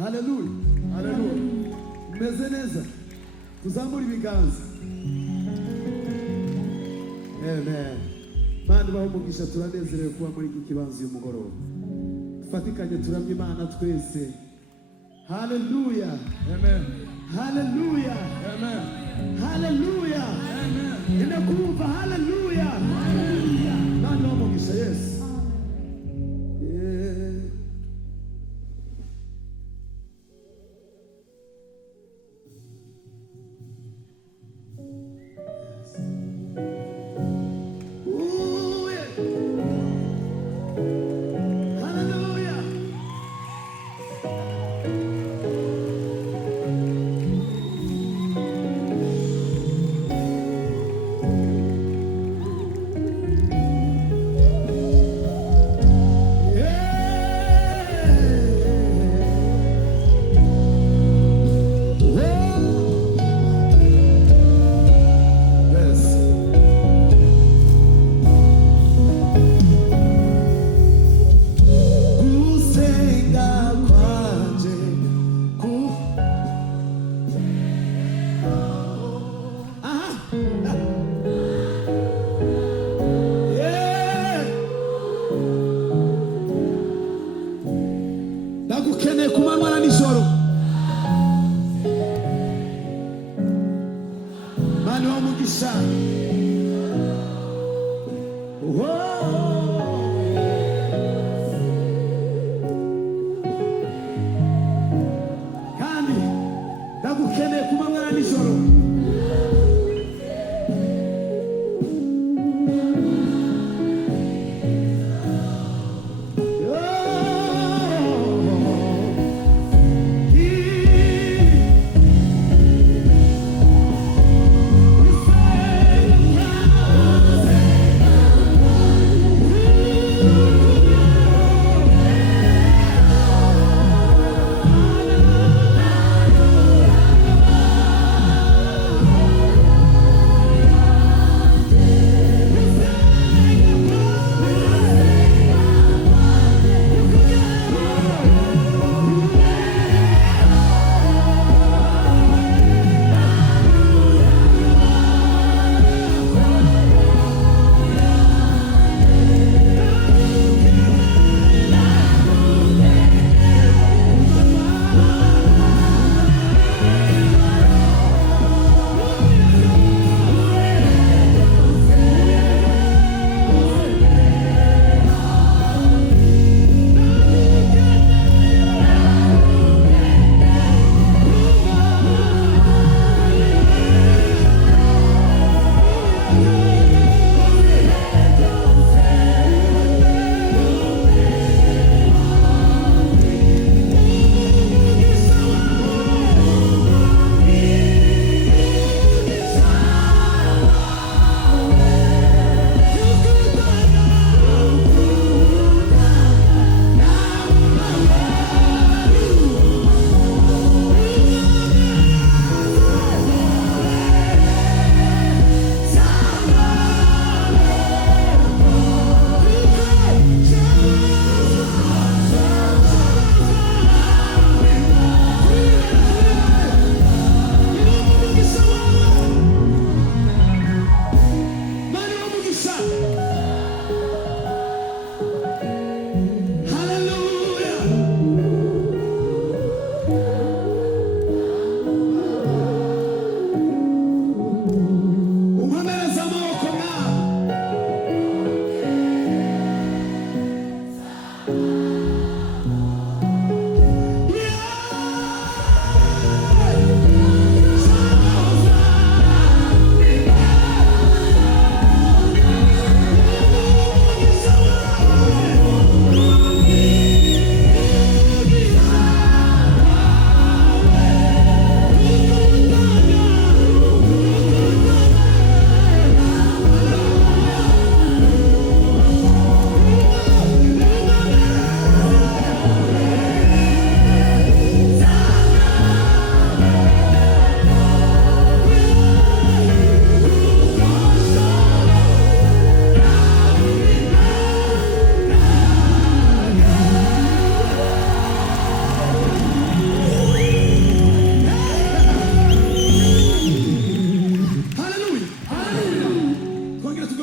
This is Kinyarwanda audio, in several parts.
Hallelujah. Hallelujah. Mezeneza. Tuzamuri biganza. Amen. Bandi bahumugisha turanezerewe kuba muri iki kibanza y'umugoroba. Fatikanye turamye Imana twese. Hallelujah. Amen. Hallelujah. Amen. Hallelujah. Amen. Inakuva hallelujah. Hallelujah. Bandi bahumugisha yes.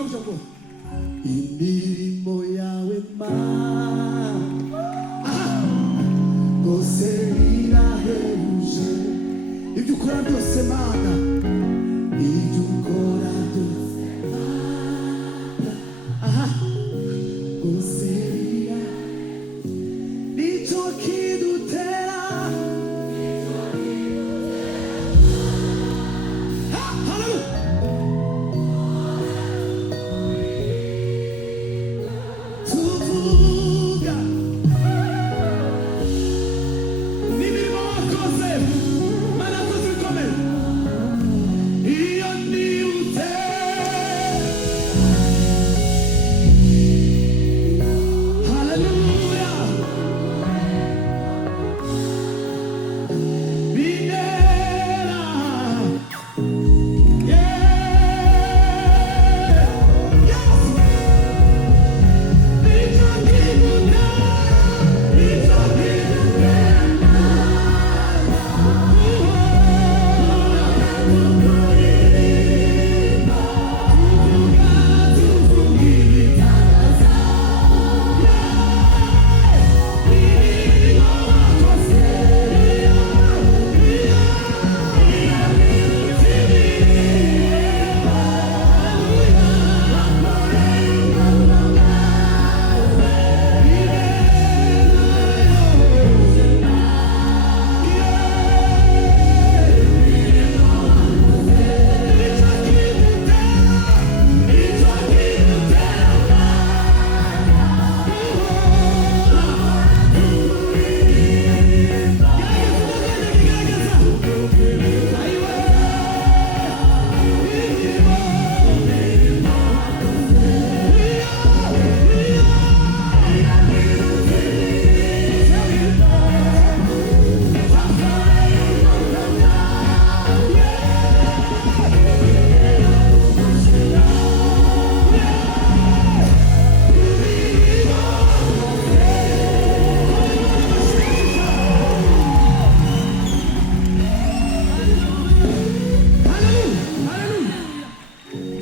gutya ngo imirimo yawe Mana rwose irahebuje, ibyo ukora byose Mana, ibyo ukora byose Mana rwose nicyo kidutera tuvuga n'imirimo wakoze Mana, wakoze ibikomeye. Iyo nibutse haleluya bintera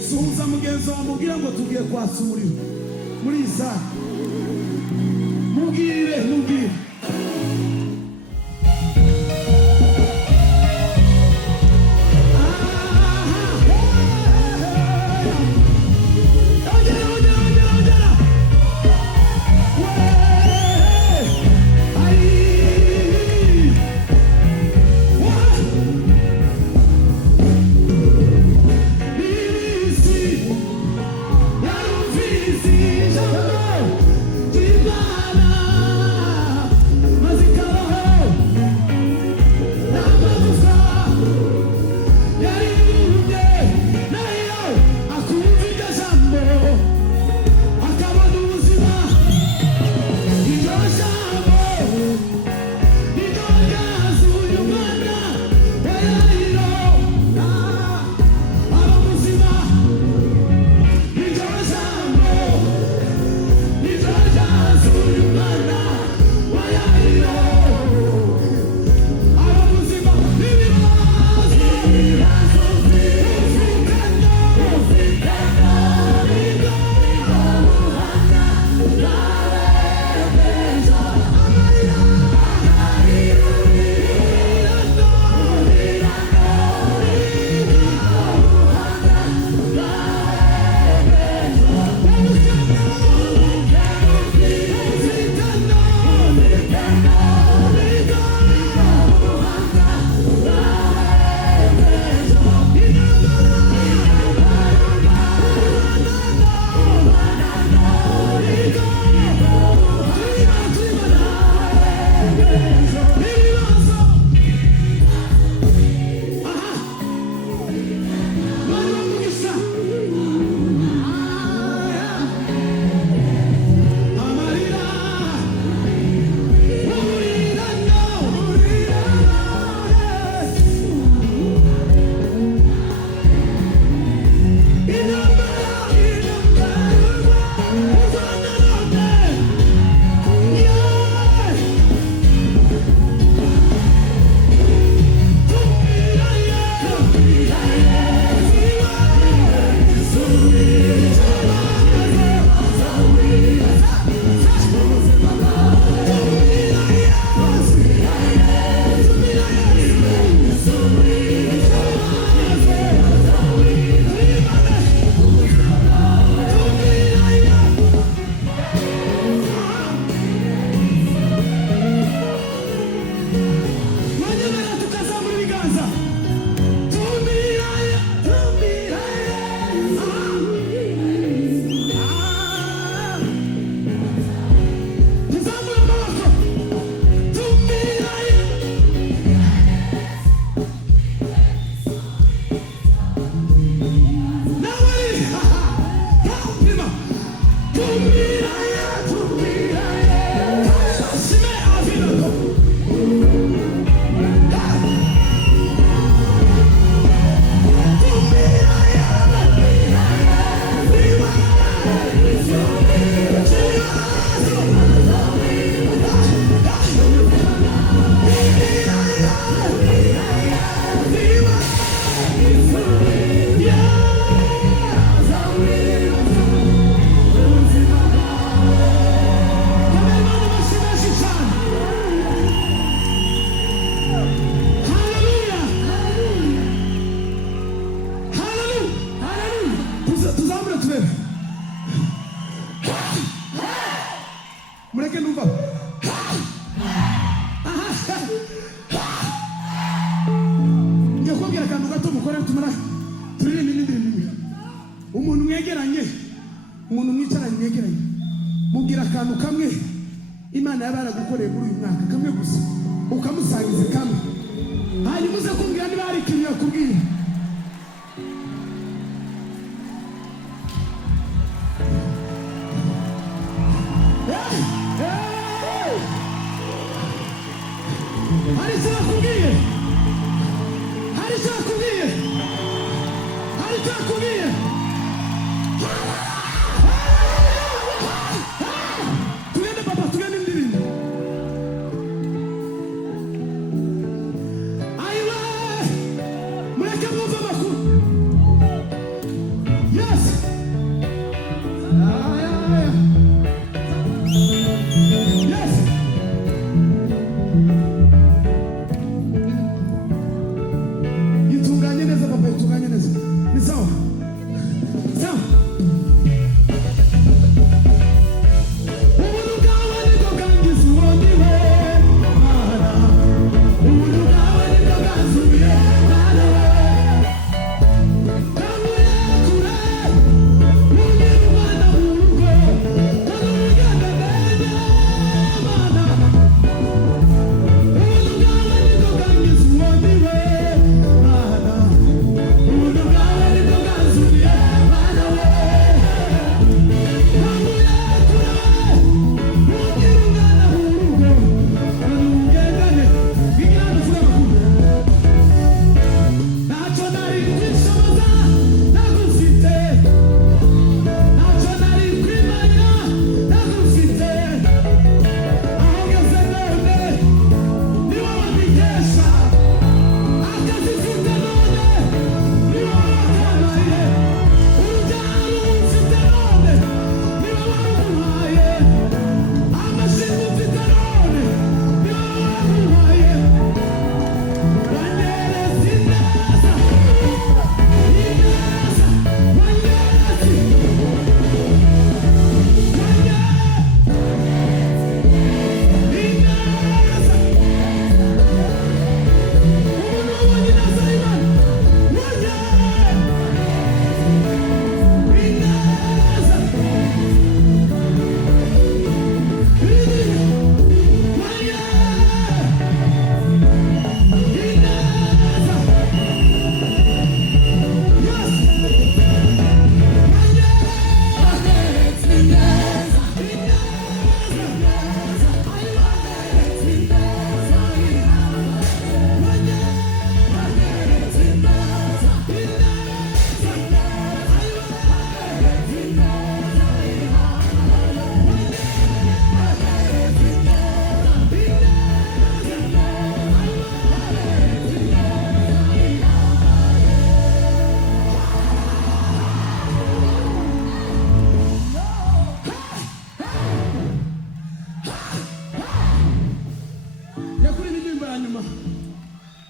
suhuza mugenzi wawe mubwira ngo tugiye kwasa umuriro muri iyi saha. Mubwire mwegeranye, umuntu mwicaranye mwegeranye, mubwira akantu kamwe Imana yaba yaragukoreye muri uyu mwaka, kamwe gusa, ukamusangiza kamwe, hanyuma uze kumbwira niba hari ikintu yakubwira. Hari icyo yakubwiye, hari icyo yakubwiye, hari icyo yakubwiye. Tugende papa, tugende indirimbo. Ayiwe, mureke mwumve amakuru. Yes. Yes. Itunganye neza papa, itunganye neza. Ni sawa. Sawa. Ubuntu bwawe nibwo bwangiza uwondiwe, Mana. Ubuntu bwawe nibwo bwanzuye, Mana we. Kanguye kure, ntugira umwana mu rugo, kandi urugendo ndende, Mana. Ubuntu bwawe nibwo bwangiza uwondiwe, Mana. Ubuntu bwawe nibwo bwanzuye, Mana we.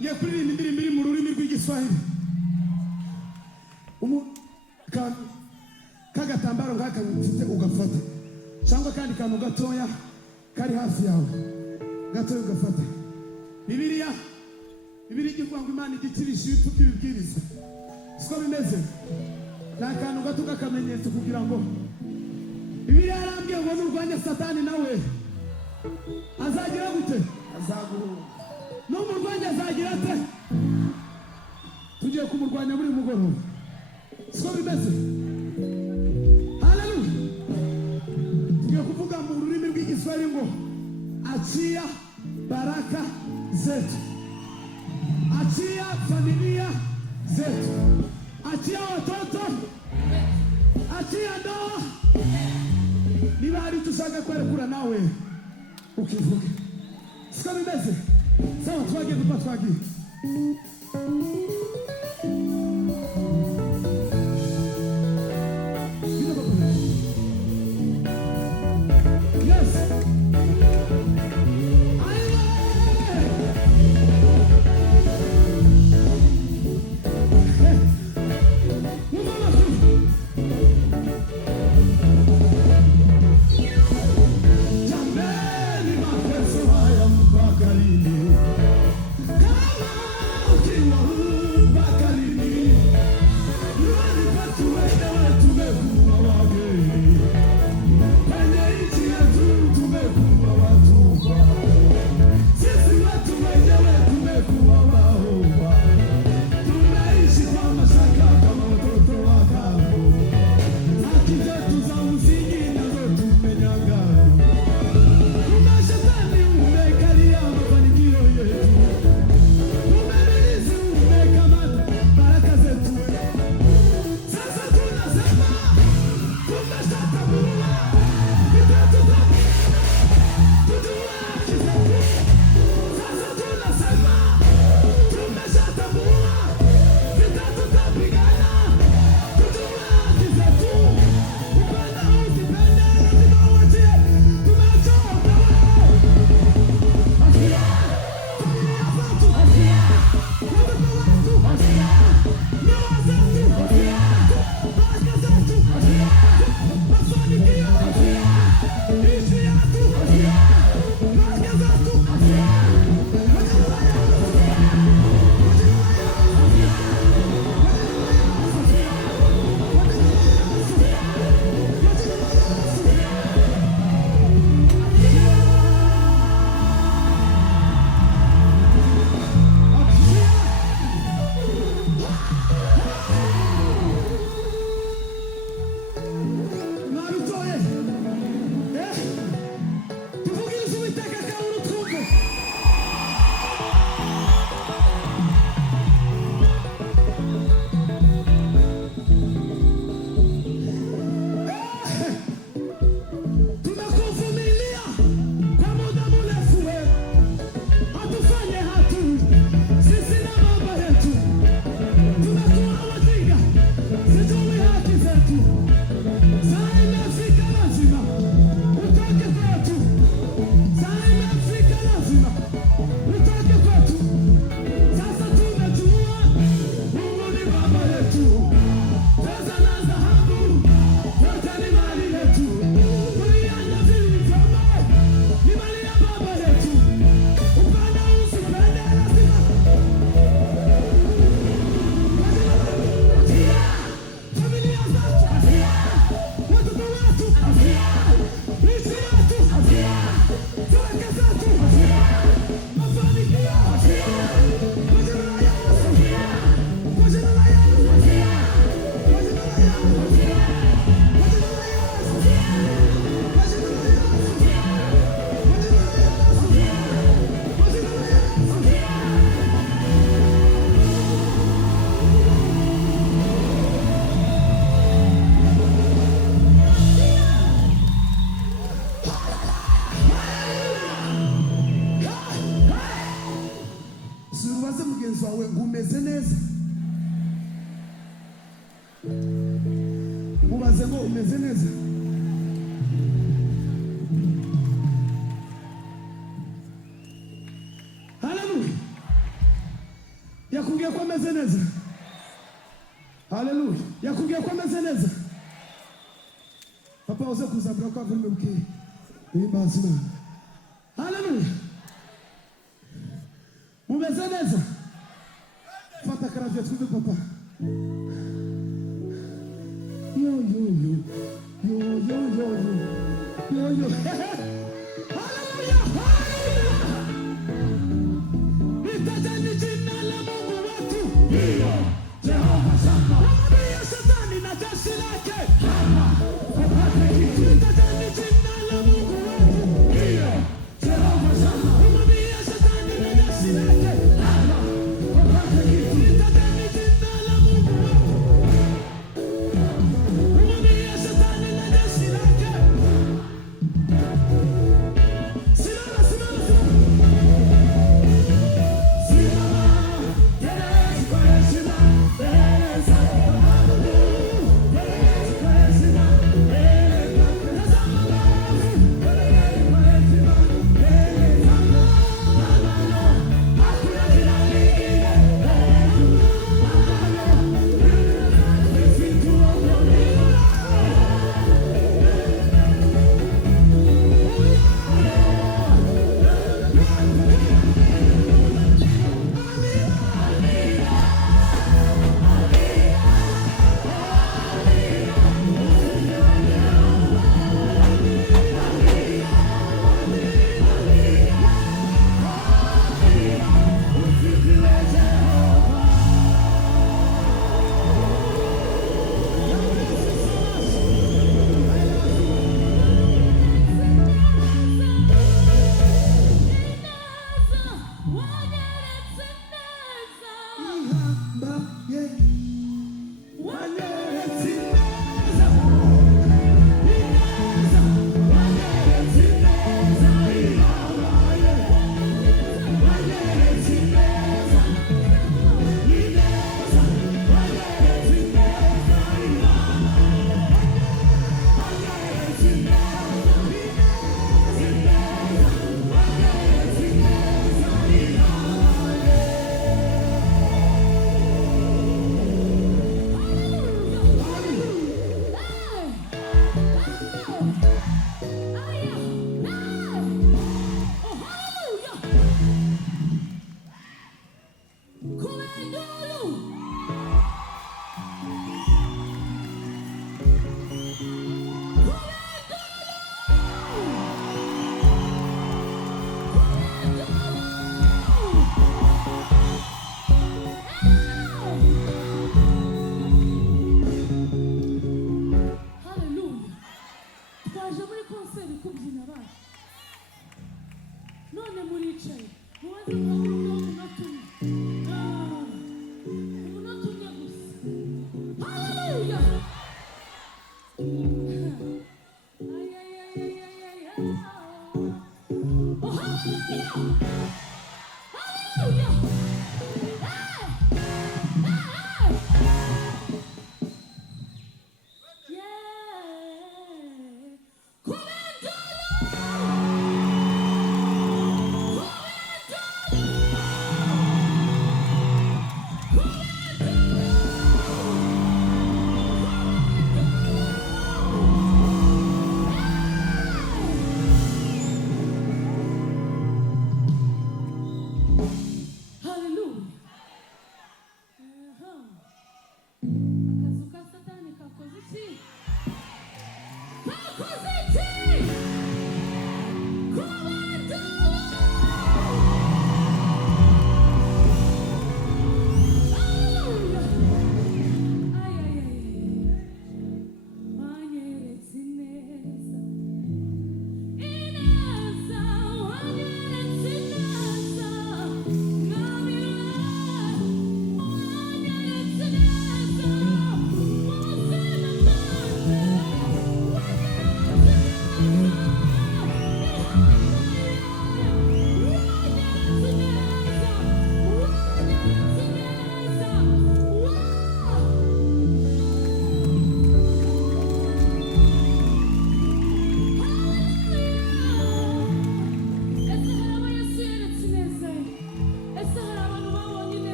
Ngiye kuririmba indirimbo iri mu rurimi rw'igiswahili. Kagatambaro ngaka mfite ugafata, cyangwa kandi kantu gatoya kari hafi yawe, gatoya ugafata. Bibiliya ivuga ngo Imana igikirisha ibitutsi by'ibibwiriza, siko bimeze. Nta kantu gato k'akamenyetso kugira ngo Bibiliya yarambwiye ngo nurwanya Satani nawe azagira gute? Azaguhunga. N'umurwanya azagira ate? Tugiye kumurwanya muri mugoroba, siko bimeze. Haleluya. Tugiye kuvuga mu rurimi rw'igiswahili ngo achia baraka zetu, achia familia zetu, achia watoto, achia ndoa. Niba hari tushaka kwerekura nawe ukivuga, siko bimeze. Sawa, twagiye papa, twagiye. Kama ukiwa huru yakubwiye ko ameze neza. Haleluya. Yakubwiye ko ameze neza. Papa uze kuzabura kwa vile mke. Imbazi Imana. Haleluya. Mumeze neza. Fata karavya twende papa. Yo yo yo. Yo yo yo yo. Yo yo. Haleluya. Haleluya. Nitajeni jina la Mungu wetu. Ndio. Jehova Shama. Mwambie Shetani na jeshi lake. Hapa. Nitajeni jina la Mungu wetu. Ndio. Jehova Shama. Mwambie Shetani na jeshi lake. Hapa. Nitajeni jina la Mungu wetu. Mwambie Shetani na jeshi lake. Simama, simama, simama. Yes, Krishna. Yes,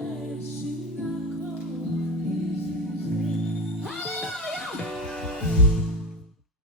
benshi